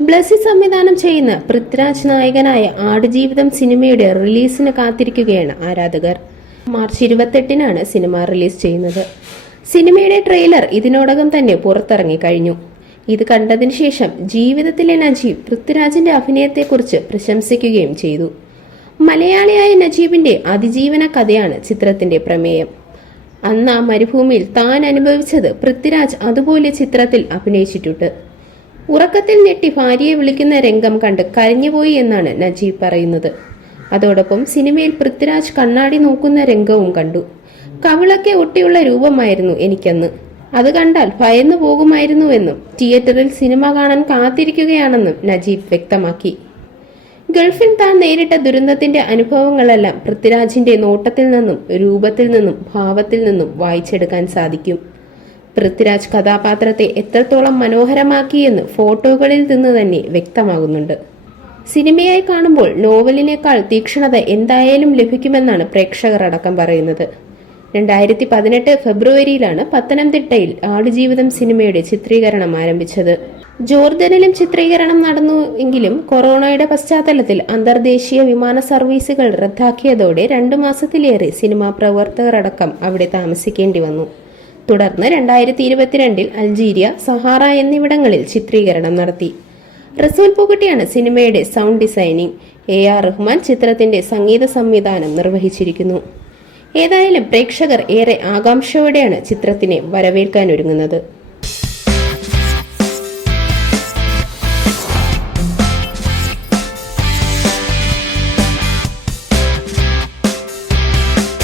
ബ്ലസി സംവിധാനം ചെയ്യുന്ന പൃഥ്വിരാജ് നായകനായ ആടുജീവിതം സിനിമയുടെ റിലീസിന് കാത്തിരിക്കുകയാണ് ആരാധകർ. മാർച്ച് ഇരുപത്തെട്ടിനാണ് സിനിമ റിലീസ് ചെയ്യുന്നത്. സിനിമയുടെ ട്രെയിലർ ഇതിനോടകം തന്നെ പുറത്തിറങ്ങി കഴിഞ്ഞു. ഇത് കണ്ടതിന് ശേഷം ജീവിതത്തിലെ നജീബ് പൃഥ്വിരാജിന്റെ അഭിനയത്തെക്കുറിച്ച് പ്രശംസിക്കുകയും ചെയ്തു. മലയാളിയായ നജീബിന്റെ അതിജീവന കഥയാണ് ചിത്രത്തിന്റെ പ്രമേയം. അന്ന് ആ മരുഭൂമിയിൽ താൻ അനുഭവിച്ചത് പൃഥ്വിരാജ് അതുപോലെ ചിത്രത്തിൽ അഭിനയിച്ചിട്ടുണ്ട്. ഉറക്കത്തിൽ ഞെട്ടി ഭാര്യയെ വിളിക്കുന്ന രംഗം കണ്ട് കരഞ്ഞുപോയി എന്നാണ് നജീബ് പറയുന്നത്. അതോടൊപ്പം സിനിമയിൽ പൃഥ്വിരാജ് കണ്ണാടി നോക്കുന്ന രംഗവും കണ്ടു. കവിളൊക്കെ ഒട്ടിയുള്ള രൂപമായിരുന്നു എനിക്കന്ന്. അത് കണ്ടാൽ ഭയന്നു പോകുമായിരുന്നുവെന്നും തിയേറ്ററിൽ സിനിമ കാണാൻ കാത്തിരിക്കുകയാണെന്നും നജീബ് വ്യക്തമാക്കി. ഗൾഫിൽ താൻ നേരിട്ട ദുരന്തത്തിന്റെ അനുഭവങ്ങളെല്ലാം പൃഥ്വിരാജിന്റെ നോട്ടത്തിൽ നിന്നും രൂപത്തിൽ നിന്നും ഭാവത്തിൽ നിന്നും വായിച്ചെടുക്കാൻ സാധിക്കും. പൃഥ്വിരാജ് കഥാപാത്രത്തെ എത്രത്തോളം മനോഹരമാക്കിയെന്ന് ഫോട്ടോകളിൽ നിന്ന് തന്നെ വ്യക്തമാകുന്നുണ്ട്. സിനിമയായി കാണുമ്പോൾ നോവലിനേക്കാൾ തീക്ഷണത എന്തായാലും ലഭിക്കുമെന്നാണ് പ്രേക്ഷകർ അടക്കം പറയുന്നത്. രണ്ടായിരത്തി പതിനെട്ട് ഫെബ്രുവരിയിലാണ് പത്തനംതിട്ടയിൽ ആടുജീവിതം സിനിമയുടെ ചിത്രീകരണം ആരംഭിച്ചത്. ജോർദനിലും ചിത്രീകരണം നടന്നു എങ്കിലും കൊറോണയുടെ പശ്ചാത്തലത്തിൽ അന്തർദേശീയ വിമാന സർവീസുകൾ റദ്ദാക്കിയതോടെ രണ്ടു മാസത്തിലേറെ സിനിമാ പ്രവർത്തകരടക്കം അവിടെ താമസിക്കേണ്ടി വന്നു. തുടർന്ന് രണ്ടായിരത്തി ഇരുപത്തിരണ്ടിൽ അൾജീരിയ സഹാറ എന്നിവിടങ്ങളിൽ ചിത്രീകരണം നടത്തി. റസൂൽ പൂക്കുട്ടിയാണ് സിനിമയുടെ sound designing. A R Rahman ചിത്രത്തിന്റെ സംഗീത സംവിധാനം നിർവഹിച്ചിരിക്കുന്നു. ഏതായാലും പ്രേക്ഷകർ ഏറെ ആകാംക്ഷയോടെയാണ് ചിത്രത്തിനെ വരവേൽക്കാൻ ഒരുങ്ങുന്നത്.